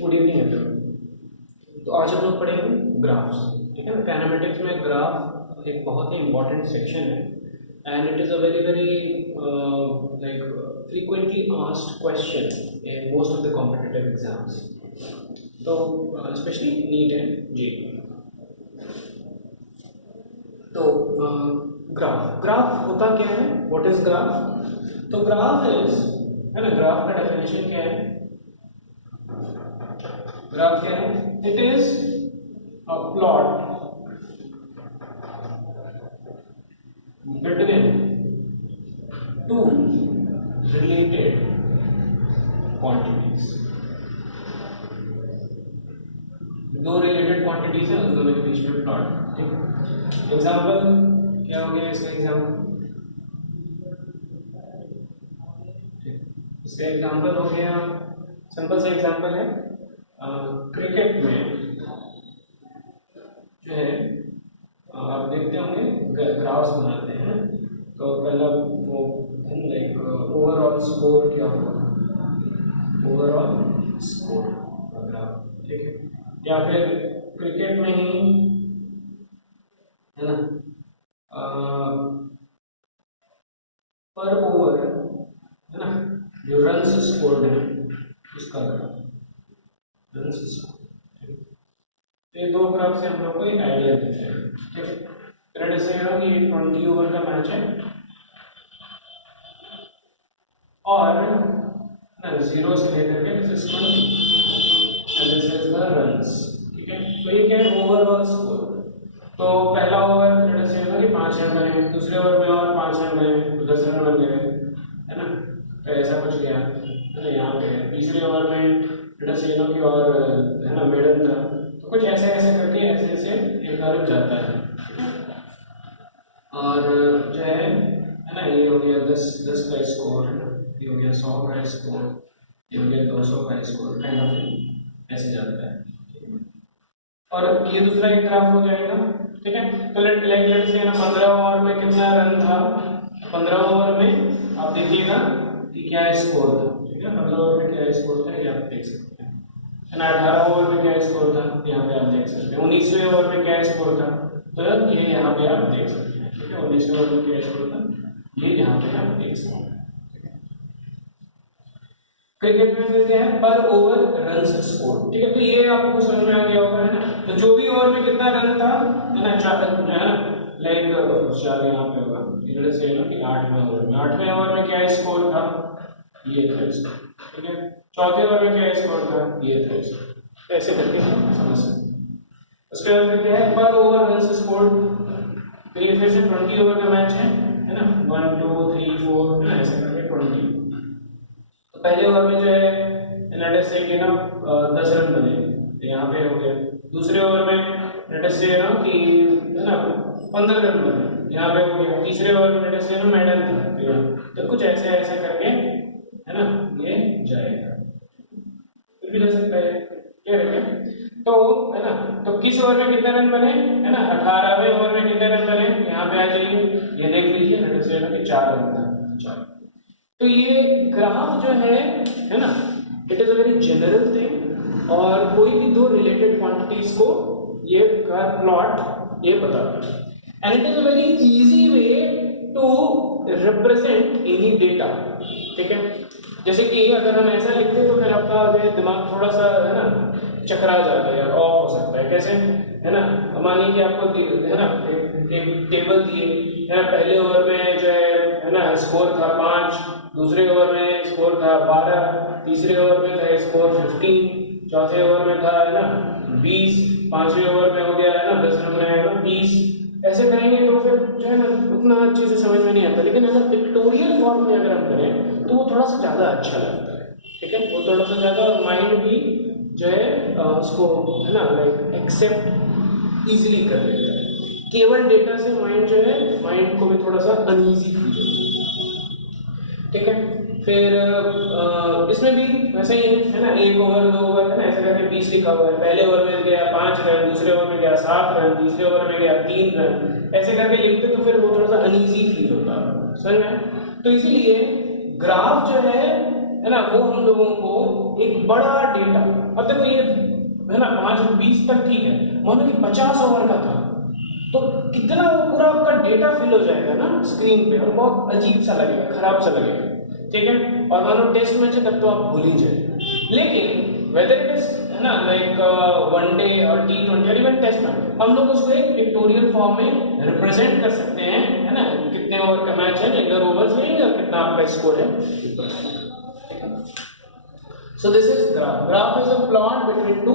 Good evening everyone. तो आज हम लोग पढ़ेंगे ग्राफ्स। ठीक है ना। कैनामेटिक्स में ग्राफ एक बहुत ही इंपॉर्टेंट सेक्शन है and it is a very like frequently asked question in most of the competitive exams, तो स्पेशली नीट एंड जे। तो ग्राफ होता क्या है? What is graph? तो ग्राफ इज, है ना, ग्राफ का डेफिनेशन क्या है? ग्राफ क्या है? It is a plot between two related quantities. दो रिलेटेड क्वांटिटीज है, उन दोनों के बीच में प्लॉट। ठीक है। एग्जाम्पल क्या हो गया इसका? एग्जाम्पल, इसका एग्जाम्पल हो गया, सिंपल सा एग्जाम्पल है, क्रिकेट में जो है आप देखते होंगे ग्राफ्स बनाते हैं। तो पहला वो लाइक ओवरऑल स्कोर क्या होगा, ओवरऑल स्कोर का ग्राफ। ठीक है। या फिर क्रिकेट में ही, है ना, पर ओवर, है ना, जो रन्स स्कोर्ड है उसका ग्राफ, रन्स स्कोर। ये दो ग्राफ से हम लोग को एक आइडिया देते हैं। ठीक है। फिर ऐसे है कि 20 ओवर का मैच है और ना जीरो से लेकर के this is 20 and this is the runs. ठीक है। तो ये क्या है? Overall score. तो पहला ओवर जैसे है ना कि 5 रन बने, दूसरे ओवर में और 5 रन बने तो 10 रन बन गए, है ना। तो ऐसा कुछ गया, है ना। यहाँ पे तीसरे ओवर में जैसे है ना कि और, है ना, मेडन था, तो कुछ ऐसे ऐसे करके ऐसे एक तरफ जाता है। और जो है ना, ये हो गया 10 का स्कोर, है ना, ये हो गया 100 का स्कोर, ये हो गया 200 का स्कोर, काइंड ऑफ ऐसे जाता है। और ये दूसरा एक ग्राफ हो जाएगा। ठीक है। तो लेट से ना 15 ओवर में कितना रन था, 15 ओवर में आप देखिएगा कि क्या स्कोर था। ठीक है। 15 ओवर में क्या स्कोर था ये आप देख सकते हैं। 18 ओवर में क्या स्कोर था यहाँ पे आप देख सकते हैं। 19वें ओवर में क्या स्कोर था, तो ये यहाँ पे आप देख सकते हैं। ठीक है। 19वें ओवर में क्या स्कोर था ये यहाँ पे आप देख सकते हैं। क्रिकेट में फिर क्या है? पर ओवर रन्स स्कोर। ठीक है। तो ये आपको समझ में आ गया होगा, है ना। तो जो भी ओवर में कितना रन था, है ना, चार, है ना, लाइक चार यहाँ पे होगा, इधर से ना कि 8वें ओवर में, 8वें ओवर में क्या स्कोर था, ये था स्कोर। ठीक है। चौथे ओवर में क्या स्कोर था, ये था स्कोर। ऐसे करके हम समझ सकते हैं। उसके बाद क्या है? पर ओवर रन्स स्कोर। तो ये फिर से 20 ओवर का मैच है ना, 1 2 3 4, है ना, ऐसे करके 20। तो पहले ओवर में जो है लेट्स से कि ना 10 रन बने, तो यहाँ पे हो गया। दूसरे ओवर में लेट्स से ना कि, है ना, 15 रन बने, यहाँ पे हो गया। तीसरे ओवर में लेट्स से ना मेडल था, तो कुछ ऐसे ऐसे करके, है ना, ये जाएगा। फिर भी जा सकता है, क्लियर है। तो है ना, तो किस ओवर में कितने रन बने, है ना, 18वें ओवर में कितने रन बने, यहाँ पे आ जाइए, ये देख लीजिए, लेट्स से ना कि 4 रन था, 4। तो ये ग्राफ जो है ना, it is a very general thing, और कोई भी दो रिलेटेड क्वांटिटीज को ये प्लॉट ये बताता है। And it is a very easy way to represent any data. ठीक है। जैसे कि अगर हम ऐसा लिखते तो फिर आपका जो है दिमाग थोड़ा सा, है ना, चकरा जाता है या ऑफ हो सकता है। कैसे? है ना, मानिए कि आपको, है ना, एक टेबल दिए, है ना, पहले ओवर में जो है ना स्कोर था 5, दूसरे ओवर में स्कोर था 12, तीसरे ओवर में था स्कोर 15, चौथे ओवर में था, है ना, 20, 5वें ओवर में हो गया, है ना, 10 रन बनाएगा 30। ऐसे करेंगे तो फिर जो है ना उतना अच्छे से समझ में नहीं आता। लेकिन अगर पिक्टोरियल फॉर्म में अगर हम करें तो वो थोड़ा सा ज़्यादा अच्छा लगता है। ठीक है। वो थोड़ा सा ज़्यादा, और माइंड भी जो है उसको, है ना, लाइक एक्सेप्ट इजीली कर लेता है। केवल डेटा से माइंड जो है, माइंड को भी थोड़ा सा अनईजी फील होता है। ठीक है। फिर इसमें भी वैसे ही है ना, 1 ओवर 2 ओवर, है ना, ऐसे करके 20 लिखा हुआ है। पहले ओवर में गया 5 रन, दूसरे ओवर में गया 7 रन, तीसरे ओवर में गया 3 रन, ऐसे करके लिखते तो फिर वो थोड़ा सा अनईजी फील होता है, समझ में। तो इसीलिए ग्राफ जो है है ना, वो हम लोगों को एक बड़ा डेटा, अब देखो ये है ना 5-20 तक ठीक है, मानो कि 50 ओवर का था, तो कितना वो पूरा आपका डेटा फिल हो जाएगा ना स्क्रीन पे, और बहुत अजीब सा लगेगा, खराब सा लगेगा, ठीक है। और मानो टेस्ट मैच है तब तो आप भूल ही जाए, लेकिन वेदर इट इज है ना लाइक वनडे और T20 और इवन टेस्ट मैच, हम लोग उसको एक पिक्टोरियल फॉर्म में रिप्रेजेंट कर सकते हैं, है ना, कितने ओवर का मैच है, नंबर ओवर्स लेंगे और कितना आपका स्कोर है। So this is graph. Graph is a plot between two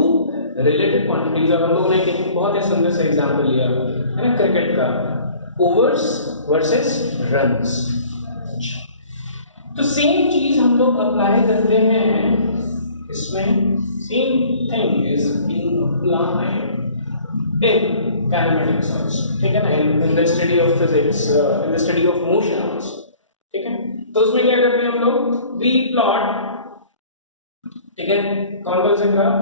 related quantities. और हम लोगों ने एक बहुत ही सुंदर सा एग्जांपल लिया है ना क्रिकेट का, ओवर्स वर्सेस रन्स। तो सेम चीज हम लोग अप्लाई करते हैं इसमें, same thing is being applied in kinematics also, ठीक है ना, in the study of physics, in the study of motion also, ठीक है। तो उसमें क्या करते हैं हम लोग, वी प्लॉट, ठीक है, कौन से ग्राफ,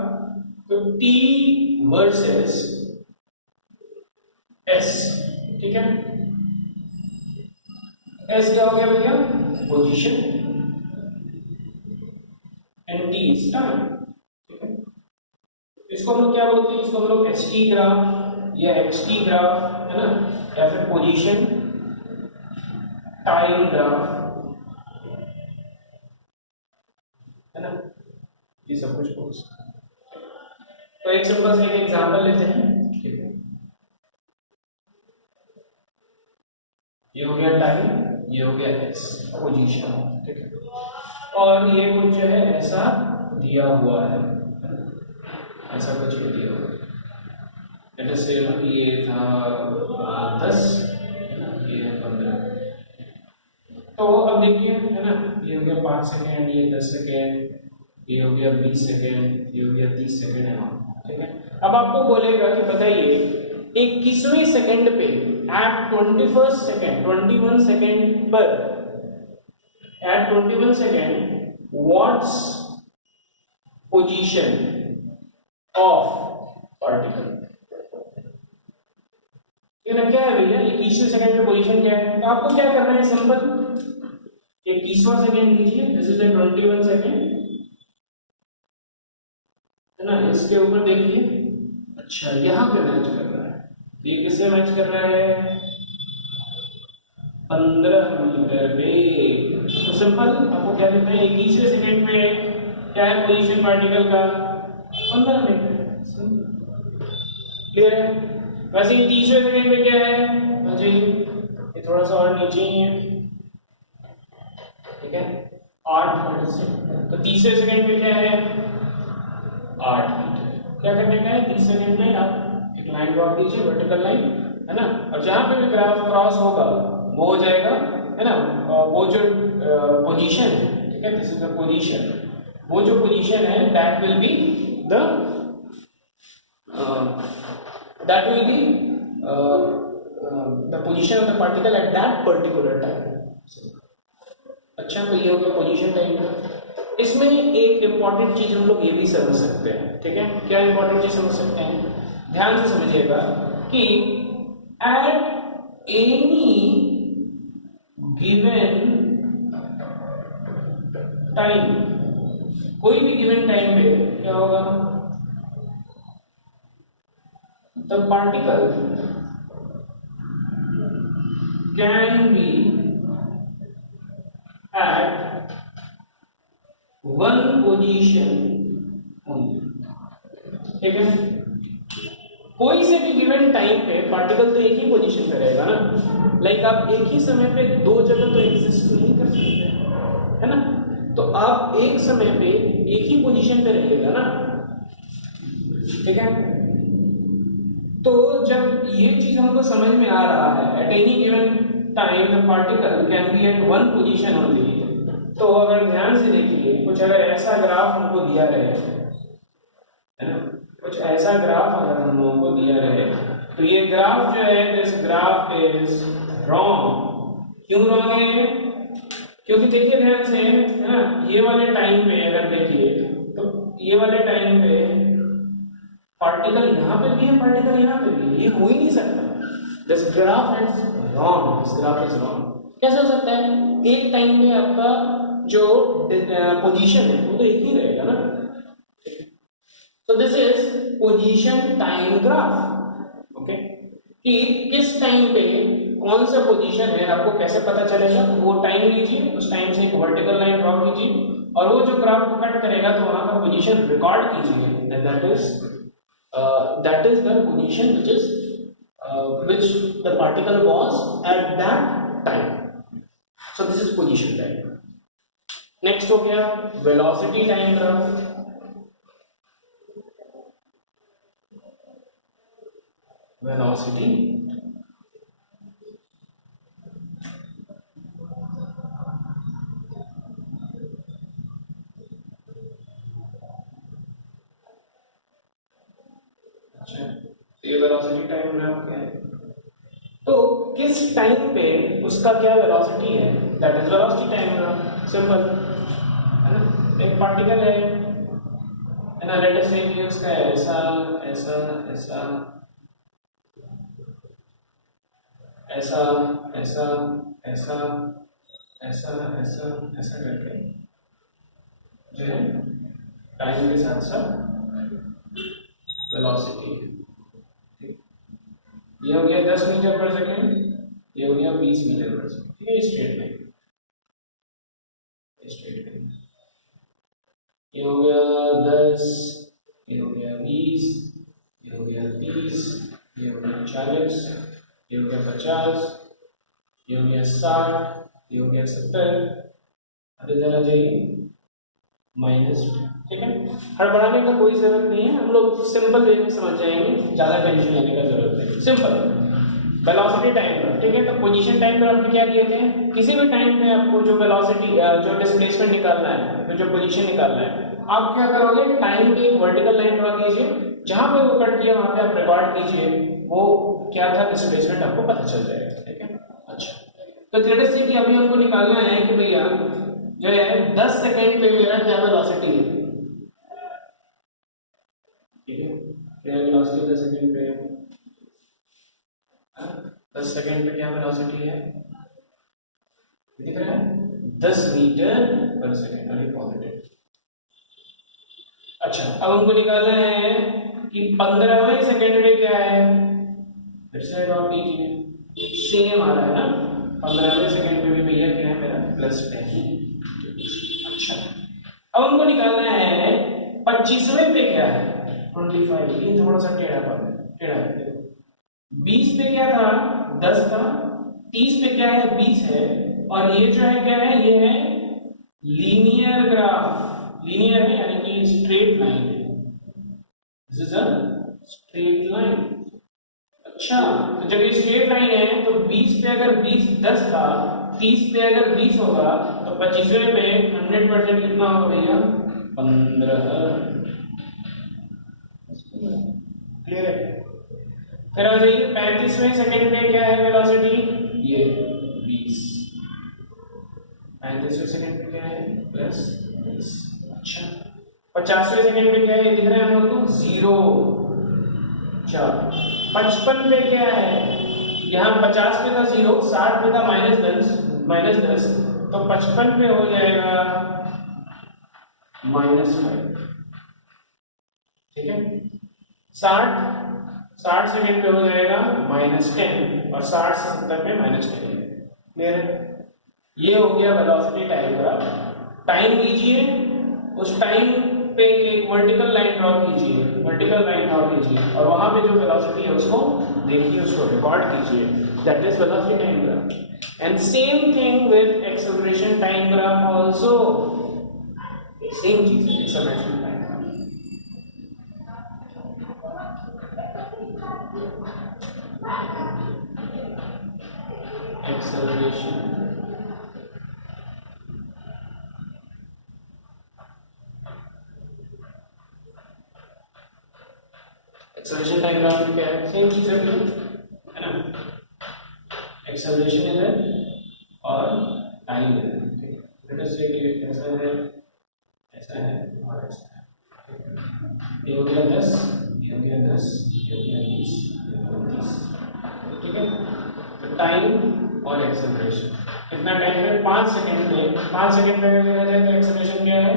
तो T वर्सेस S, ठीक है। S क्या हो गया भैया, position, and T is time, ठीक है। इसको हम लोग क्या बोलते हैं, इसको हम लोग ST ग्राफ या XT ग्राफ, है ना, या फिर पोजीशन टाइम ग्राफ, है ना, ये सब कुछ बोल सकते हैं। तो एक सिंपल सा एक एग्जांपल लेते हैं, ठीक है। ये हो गया टाइम, ये हो गया एक्स पोजीशन, ठीक है, और ये कुछ जो है ऐसा दिया हुआ है, ऐसा कुछ भी दिया हुआ है, जैसे ये था 10, ये 15। तो अब देखिए, है ना, ये हो गया 5 सेकेंड, ये 10 सेकेंड, ये हो गया 20 सेकेंड, ये हो गया 30 सेकेंड, है ना, ठीक है। अब आपको बोलेगा कि बताइए 21वें सेकंड पे एट 21st सेकंड, 21 सेकंड पर, at 21 second what's position of particle, ये ना क्या है भैया, 21वें सेकंड पे पोजीशन क्या है, तो आपको क्या करना है, सिंपल 21वां सेकंड लीजिए, दिस इज द 21 सेकंड, है ना, इसके ऊपर देखिए, अच्छा यहां पे मैच कर रहा है, ये किससे मैच कर रहा है, 15 मीटर पे। तो सिंपल आपको क्या लिखना है, 21वें सेकंड पे क्या है पोजीशन पार्टिकल का, 15 मीटर, क्लियर है। वैसे 30वें सेकंड पे क्या है, अच्छा ये थोड़ा सा और नीचे ही है, ठीक है, 8 मीटर से। तो 30वें सेकंड पे क्या है, 8 मीटर। क्या करने का है, 30 सेकंड में आप एक लाइन ड्रॉ कीजिए, वर्टिकल लाइन, है ना, और जहां पे भी ग्राफ क्रॉस होगा वो हो जाएगा, है ना, वो जो पोजीशन है, ठीक है, दिस इज द पोजीशन, वो जो पोजीशन है that will be the position of the particle at that particular time. अच्छा, तो ये हो गया पोजीशन टाइम का। इसमें एक इंपॉर्टेंट चीज हम लोग ये भी समझ सकते हैं, ठीक है, क्या इंपॉर्टेंट चीज समझ सकते हैं, ध्यान से समझिएगा कि एट एनी गिवन टाइम, कोई भी गिवन टाइम पे क्या होगा, the particle can be at one position only, ठीक है। कोई से भी गिवन टाइम पे पार्टिकल तो एक ही पोजीशन पे रहेगा ना, लाइक आप एक ही समय पे दो जगह तो एग्जिस्ट नहीं कर सकते, है ना, तो आप एक समय पे एक ही पोजीशन पे रहिएगा ना, ठीक है। तो जब ये चीज हमको समझ में आ रहा है, at any given time the particle can be at one position only, तो अगर ध्यान से देखिए, कुछ अगर ऐसा ग्राफ हमको दिया रहे, है ना, कुछ ऐसा ग्राफ अगर हम लोगों को दिया रहे, तो ये ग्राफ जो है, दिस ग्राफ इज रॉन्ग। क्यों रॉन्ग है, क्योंकि देखिए ध्यान से, है ना, ये वाले टाइम पे अगर देखिए, तो ये वाले टाइम पे पार्टिकल यहाँ पे भी है, पार्टिकल यहाँ पे भी, ये हो ही नहीं सकता, this graph is wrong, this graph is wrong. कैसे हो सकता है, एक टाइम पे आपका जो पोजीशन है वो तो एक ही रहेगा ना। तो this is position time graph. Okay, कि किस टाइम पे कौन सा पोजीशन है आपको कैसे पता चलेगा। वो टाइम लीजिए, उस टाइम से एक वर्टिकल लाइन ड्रॉ कीजिए और वो जो ग्राफ को कट करेगा तो वहां का पोजीशन रिकॉर्ड कीजिए। That is the position which the particle was at that time. So this is position time. Next हो गया velocity time graph। velocity अच्छा, ये वेलोसिटी टाइम ग्राफ क्या है? तो किस टाइम पे उसका क्या वेलोसिटी है, that is velocity time graph. Simple है ना। एक पार्टिकल है ना, लेट अस से कि उसका ऐसा ऐसा ऐसा ऐसा ऐसा ऐसा ऐसा ऐसा ऐसा करके जो है टाइम के साथ साथ वेलोसिटी है। ये हो गया 10 मीटर पर सेकेंड, ये हो गया 20 मीटर पर सेकेंड। ठीक है, स्ट्रेट लाइन, स्ट्रेट लाइन। ये हो गया 10, ये हो गया 20, ये हो गया 30, ये हो गया 40, ये हो गया 50, ये हो गया 60, ये हो गया 70। अब इधर आ जाइए -10। ठीक है, हड़बड़ाने का कोई जरूरत नहीं है, हम लोग सिंपल वे में समझ जाएंगे, ज्यादा टेंशन लेने का जरूरत नहीं। Simple velocity time graph. ठीक है, तो पोजीशन टाइम ग्राफ में क्या किए थे, किसी भी टाइम पे आपको जो वेलोसिटी जो डिस्प्लेसमेंट निकालना है, तो जो पोजीशन निकालना है, आप क्या करोगे, टाइम की एक वर्टिकल लाइन ड्रॉ कीजिए, जहां पे वो कट किया वहां पे आप रिकॉर्ड कीजिए वो क्या था डिस्प्लेसमेंट, आपको पता चल जाएगा। ठीक है, अच्छा, तो लेट अस से कि अभी हमको निकालना है कि भैया जो है 10 सेकंड पे मेरा क्या वेलोसिटी है। ठीक है, क्या वेलोसिटी 10 सेकंड पे, 10 सेकंड पे क्या वेलोसिटी है दिख रहा है, 10 मीटर पर सेकंड। अरे पॉजिटिव। अच्छा, अब हमको निकालना है कि 15वें सेकंड पे क्या है, फिर से ड्रॉ कीजिए, सेम आ रहा है ना, 15वें सेकंड पे भी भैया क्या है मेरा +10। अच्छा, अब हमको निकालना है 25वें पे क्या है, 25। ये थोड़ा सा टेढ़ा है, देखो 20 पे क्या था, 10 था, 30 पे क्या है, 20 है, और ये जो है क्या है, ये है लीनियर ग्राफ। लीनियर है यानी कि स्ट्रेट लाइन है, this is a straight line. अच्छा, तो जब ये स्ट्रेट लाइन है तो 20 पे अगर 10 था, 30 पे अगर 20 होगा, तो 25वें पे 100% कितना होगा भैया, 15। क्लियर है। फिर आ जाइए 35वें सेकंड पे क्या है वेलोसिटी, ये 20। 35वें सेकंड पे क्या है, +20। अच्छा, 50वें सेकंड पे क्या है, ये दिख रहा है हम लोग को 0। 55 पे क्या है, यहाँ 50 पे था 0, 60 पे था -10, तो 55 पे हो जाएगा -5। ठीक है, 60 सेकंड पे हो जाएगा -10, और 60 से 70 पे -10 है। क्लियर है। ये हो गया वेलोसिटी टाइम ग्राफ। टाइम लीजिए, उस टाइम पे एक वर्टिकल लाइन ड्रॉ कीजिए, और वहां पे जो वेलोसिटी है उसको देखिए, उसको रिकॉर्ड कीजिए, that is velocity time graph. And same thing with acceleration time graph also, same चीज है acceleration time graph. Acceleration acceleration time graph में क्या है, सेम चीज है ना, एक्सेलरेशन इधर और टाइम इधर। लेट अस से कि ऐसा है, ऐसा है और ऐसा है। ये हो गया 10, ये हो गया 10, ये हो गया 20, ये हो गया 30। ठीक है, तो टाइम और एक्सेलरेशन कितना टाइम में 5 सेकंड में 5 सेकंड में देखा जाए तो एक्सेलरेशन क्या है,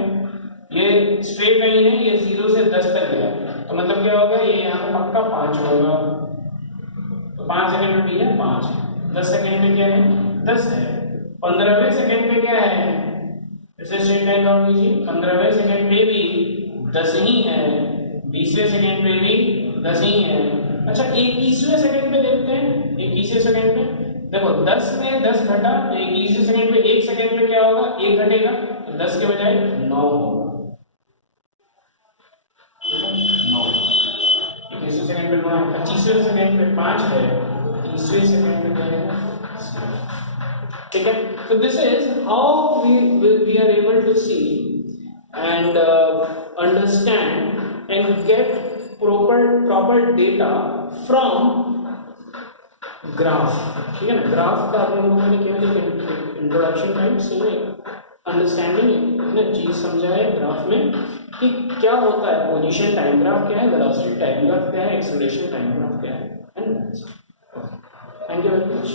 ये स्ट्रेट लाइन है, ये 0 से 10 तक गया तो मतलब क्या होगा, ये यहाँ पे पक्का 5 होगा। तो 5 सेकंड में भी है 5, 10 सेकंड में क्या है 10 है, 15वें सेकंड में क्या है, इसे स्ट्रेट लाइन ड्रॉ कीजिए, 15वें सेकंड में भी 10 ही है, 20वें सेकंड में भी 10 ही है। अच्छा 21वें सेकंड में देखते हैं, 21वें सेकंड में देखो 10 में 10 घटा तो 21वें सेकंड में 1 सेकंड में क्या होगा, 1 घटेगा तो 10 के बजाय 9 होगा, 9। 21वें सेकंड में 9, 25वें सेकंड में 5 है, 30वें सेकंड में क्या है, ठीक है। So this is how we are able to see and understand and get proper data from graph, ठीक है ना। ग्राफ का अभी हम लोगों ने केवल इंट्रोडक्शन टाइप से अंडरस्टैंडिंग है ना, चीज समझा है ग्राफ में कि क्या होता है, पोजीशन टाइम ग्राफ क्या है, वेलोसिटी टाइम ग्राफ क्या है, एक्सेलरेशन टाइम ग्राफ क्या है, and thank you very much.